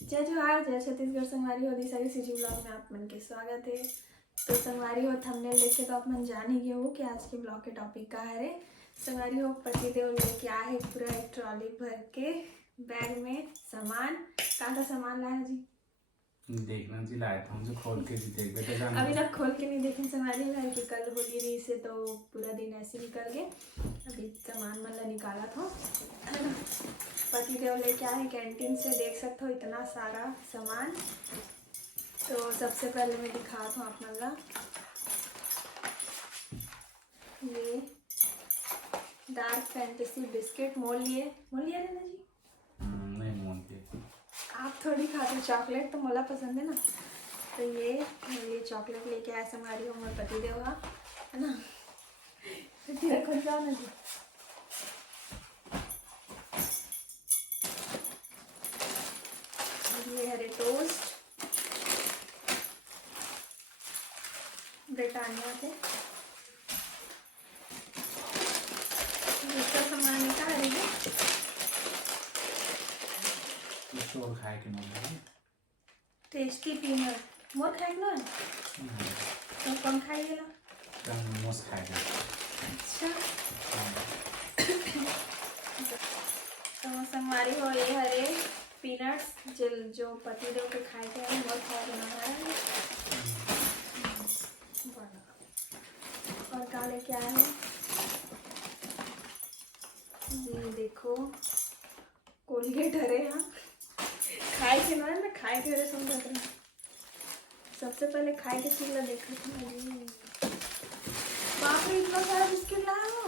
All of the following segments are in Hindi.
जय जोहार, जय छत्तीसगढ़। संगवारी हो दिशा के सीजी ब्लॉग में आप मन के स्वागत है। तो संगवारी हो थंबनेल देख के तो आप मन जान ही गए हो कि आज के ब्लॉग के टॉपिक का है रे। संगवारी हो पतिदेव लेके आए है पूरा एक ट्रॉली भर के बैग में सामान। का सामान लाया जी? देखना जी, लाया था हमसे खोल के जी देख बेटा जान। अभी तक खोल के नहीं देखे संगवारी है कि कल होली रही से तो पूरा दिन ऐसे निकल गए। अभी सामान मन ला निकाला था। पतिदेव लेके आए कैंटीन से, देख सकते हो इतना सारा सामान। तो सबसे पहले मैं दिखाता हूँ आप मन ला ये डार्क फैंटेसी बिस्किट। मोल लिए ना जी? नहीं मोल के आप थोड़ी खाते हो चॉकलेट, तो मोला पसंद है ना। तो ये चॉकलेट लेके आया हमारी उम्र पतिदेव है ना। तो रखो जाओ ना जी। ये हरे टोस्ट ब्रिटानिया के। इसका सामान निकाल रही और खाए के मन टेस्टी पीनट। मोर खाए ना तो कौन खाइएगा? मोमोज खाएगा। अच्छा तो संगवारी हो ये हरे पीनट्स जो पतिदेव के खाए के हैं बहुत खाया बना है। और का लेके आए हैं ये देखो कोलगेट हरे। यहाँ खाए के ना खाए के हरे समझ रहे। सबसे पहले खाए के चीज देखा था। बाप रे इतना सारा बिस्किट लाया हो।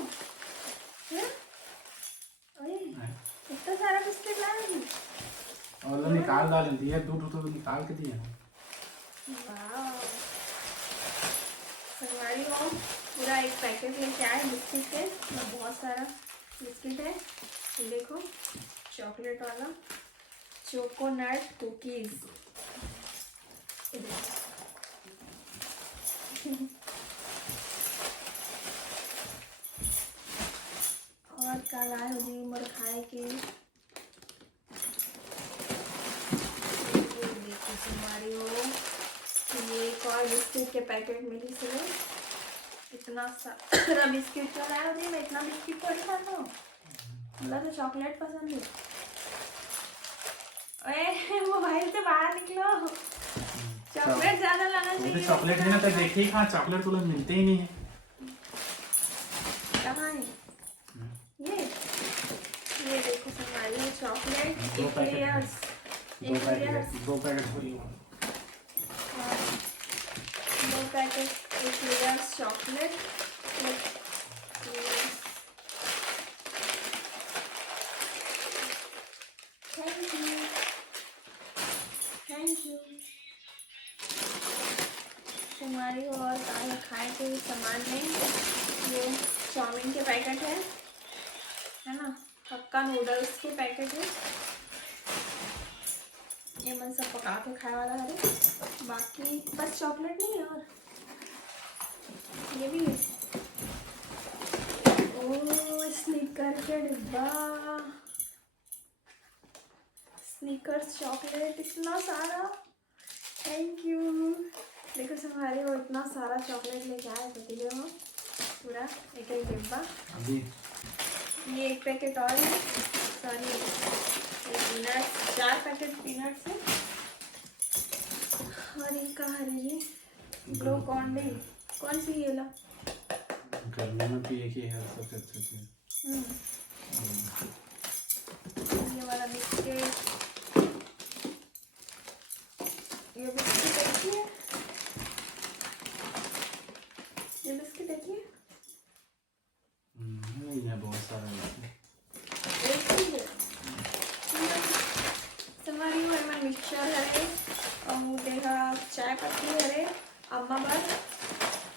इतना सारा बिस्किट लाया है। और तो निकाल डाल दिया, दूध तो निकाल के दिया। वाह संगवारी हो पूरा एक पैकेट लेके आए बिस्किट के। बहुत सारा बिस्किट है। ये देखो चॉकलेट वाला चोकोनट कुकीज। और कल आए हो जी उम्र खाए के हमारी हो ये एक और बिस्किट के पैकेट मिली से इतना सारा बिस्किट तो लाया जी। मैं इतना बिस्किट थोड़ी खाता हूँ, मतलब तो चॉकलेट पसंद है। ओए मोबाइल से बाहर निकलो, चॉकलेट ज्यादा लाना चाहिए। चॉकलेट है ना तो देखिए कहाँ चॉकलेट तो मिलते ही नहीं है। कहाँ है ये देखो संभालिए चॉकलेट दो packet eclairs chocolate. Thank you तुम्हारी। और खाए के सामान में ये चाउमीन के पैकेट है ना। हक्का नूडल्स के पैकेट है। ये मन सब पका के खाए वाला है। बाकी बस चॉकलेट नहीं है और ये भी है। ओ स्नीकर के डिब्बा, स्नीकर्स चॉकलेट इतना सारा। Thank you. देखो संभाले वो इतना सारा चॉकलेट लेके आए पतिदेव हो पूरा एक एक डिब्बा। अभी ये एक पैकेट और है। सॉरी ये पीनट्स, 4 पैकेट पीनट्स है। और एक का है जी ग्लूकॉन डी। कौन सी ये ला गर्मी में पिए की है सबसे अच्छी चीज। ये वाला बिस्किट, ये बिस्किट देखिए, ये बिस्किट देखिए। ये बहुत सारा है। हमारी मन मिक्सचर है और देखा चाय पत्ती है अम्मा बार।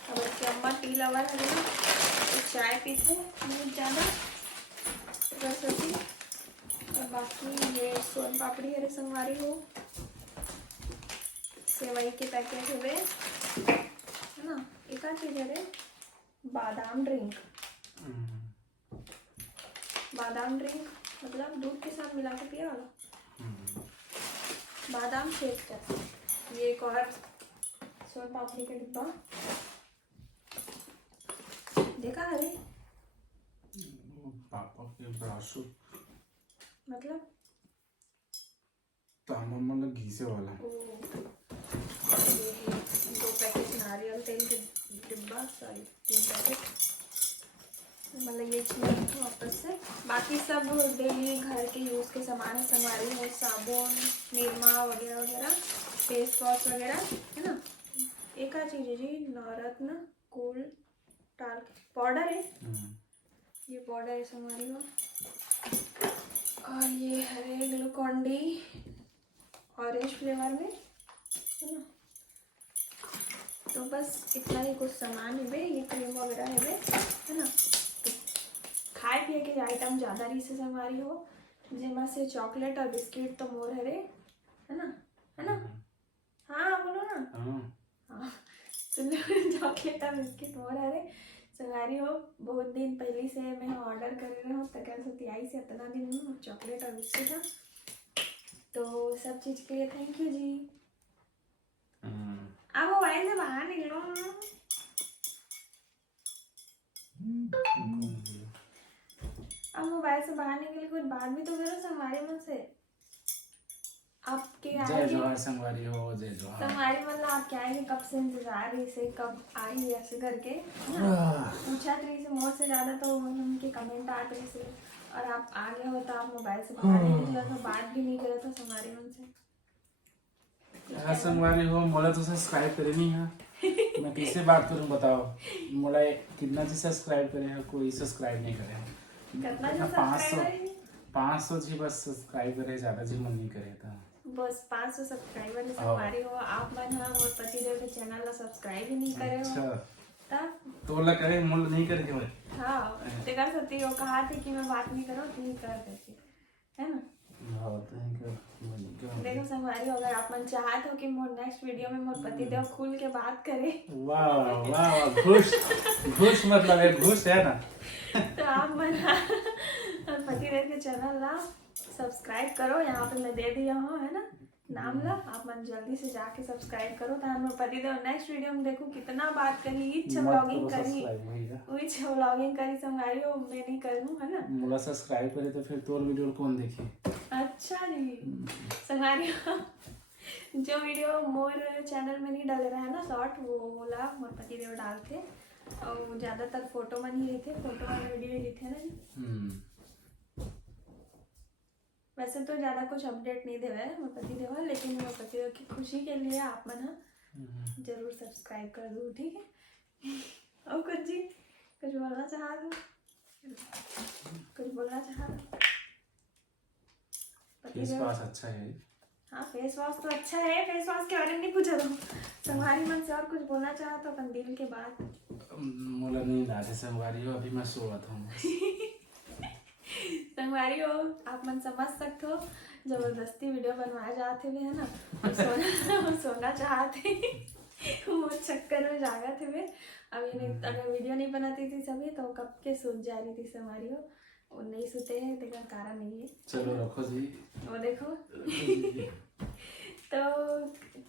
अब उसके अम्मा टी लवर है ना तो चाय पीते बहुत ज़्यादा बस होती। और बाकी ये सोन पापड़ी है संगवारी हो। सेवई के पैकेट हुए है ना। एक आध चीज़ है बादाम ड्रिंक। बादाम ड्रिंक मतलब दूध के साथ मिला के पिया वाला। बादाम शेक का। ये एक और सोन पापड़ी का डिब्बा देखा हरे, पापा के ब्राशो मतलब तामन घी से वाला। ये है 2 पैकेट नारियल तेल के डिब्बा, सॉरी 3 पैकेट, मतलब ये चीज़ वापस से। बाकी सब डेली घर के यूज़ के सामान है, संगवारी है, साबुन, निरमा वगैरह वगैरह, फेस वॉश वगैरह है ना। एक और चीज़ है जी, नवरत्न कूल टाल्क पाउडर है, ये पाउडर है संगवारी हो। और ये है ग्लूकॉन डी ऑरेंज फ्लेवर में है ना। तो बस इतना ही कुछ सामान है बे, ये क्रीम वगैरह है बे है ना। तो खाए पिए के आइटम ज़्यादा रही से संगवारी हो, जिसमें से चॉकलेट और बिस्किट तो मोर है रे है ना, है ना। हाँ बोलो ना। हाँ सुन लो, चॉकलेट और बिस्किट मोर है रे संगवारी हो। बहुत दिन पहले से मैं ऑर्डर कर रही हूँ, तक सत्याई से इतना दिन में चॉकलेट और बिस्किट है। तो सब चीज़ के लिए थैंक यू जी। अब मोबाइल से बाहर निकलो, अब मोबाइल से बाहर निकल कुछ बात भी तो करो संगवारी मन से। आपके जय जोहार संगवारी हो, जय जोहार संगवारी, मतलब आप क्या है कि कब से इंतजार रही से, कब आई ऐसे करके पूछा रही से मोर से ज़्यादा, तो उनके कमेंट आ रही से, और आप आ गए हो तो आप मोबाइल से बाहर नहीं निकला था, बात भी नहीं करा था संगवारी मन से। हाँ संगवारी हो, मोला तो सब्सक्राइब करे नहीं है। मैं किससे बात करूं बताओ, मोला कितना जी सब्सक्राइब करे हैं, कोई सब्सक्राइब नहीं करे हैं। कितना जो सब्सक्राइबर है 500 जी बस सब्सक्राइब करे, ज्यादा जी मन नहीं करे था। बस 500 सब्सक्राइबर है संगवारी हो। आप मन हाँ वो पतिदेव के चैनल ला सब्सक्राइब ही नहीं करे हो। अच्छा तब तो ला करे मोल नहीं करे थे। हाँ ते कर सकती हो, कहा थे कि मैं बात नहीं करूँ, नहीं कर देती है ना। देखो संगवारी हो, अगर आप मन चाहते हो कि मोर नेक्स्ट वीडियो में मोर पतिदेव खुल के बात करे, वाह वाह घुस घुस मतलब है, घुस है ना। तो आप मन पतिदेव के चैनल ला सब्सक्राइब करो, यहाँ पे मैं दे दिया हूँ है ना नाम ला। आप मन जल्दी से जाके सब्सक्राइब करो, तो हम पतिदेव नेक्स्ट वीडियो में देखो कितना बात करी, इच्छा व्लॉगिंग करी, इच्छा व्लॉगिंग करी संगवारी हो, मैं नहीं करूँ है ना। मोला सब्सक्राइब करे तो फिर तोर वीडियो कौन देखे। अच्छा जी संगवारी हो, जो वीडियो मोर चैनल में नहीं डाले रहा है ना शॉर्ट, वो बोला मोर पतिदेव डालते, और ज़्यादातर फोटो में ही रहते, फोटो में वीडियो ही रहते ना। वैसे तो ज़्यादा कुछ अपडेट नहीं दे रहा है मोर पतिदेव, लेकिन मोर पतिदेव की खुशी के लिए आप मन जरूर सब्सक्राइब कर दो, ठीक है। और कुछ जी कुछ बोलना चाह दो, कुछ बोलना चाह दो। फेस वॉश अच्छा है। हाँ फेस वॉश तो अच्छा है, फेस वॉश के बारे में नहीं पूछा तुम संगवारी मन से, और कुछ बोलना चाहा तो अपन दिल के बात। मोला नींद आ रही संगवारी हो, अभी मैं सोवत हूँ। संगवारी हो, आप मन समझ सकते हो, जबरदस्ती वीडियो बनवाए जाते हुए है ना, और सोना चाहते वो चक्कर में जागा थे वे। अभी नहीं, अगर वीडियो नहीं बनाती थी सभी तो कब के सोच जा रही थी संगवारी हो, वो नहीं सोते हैं, देखा कारण नहीं है। चलो रखो जी, वो देखो तो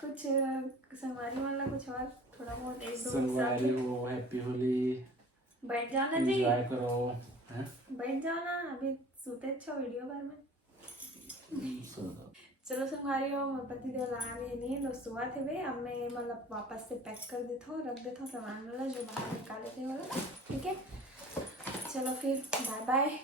कुछ संगवारी वाला कुछ और थोड़ा बहुत एक दो संगवारी हो, हैप्पी होली, बैठ जाना जी, एंजॉय करो हैं, बैठ जाना, अभी सोते अच्छा वीडियो भर में। चलो संगवारी हो, मोर पतिदेव ला रहे नींद और सुआ थे वे, अब मैं मतलब वापस से पैक कर देता हूँ, रख देता हूँ सामान वाला जो बाहर निकाले थे वाला, ठीक है। चलो फिर बाय बाय।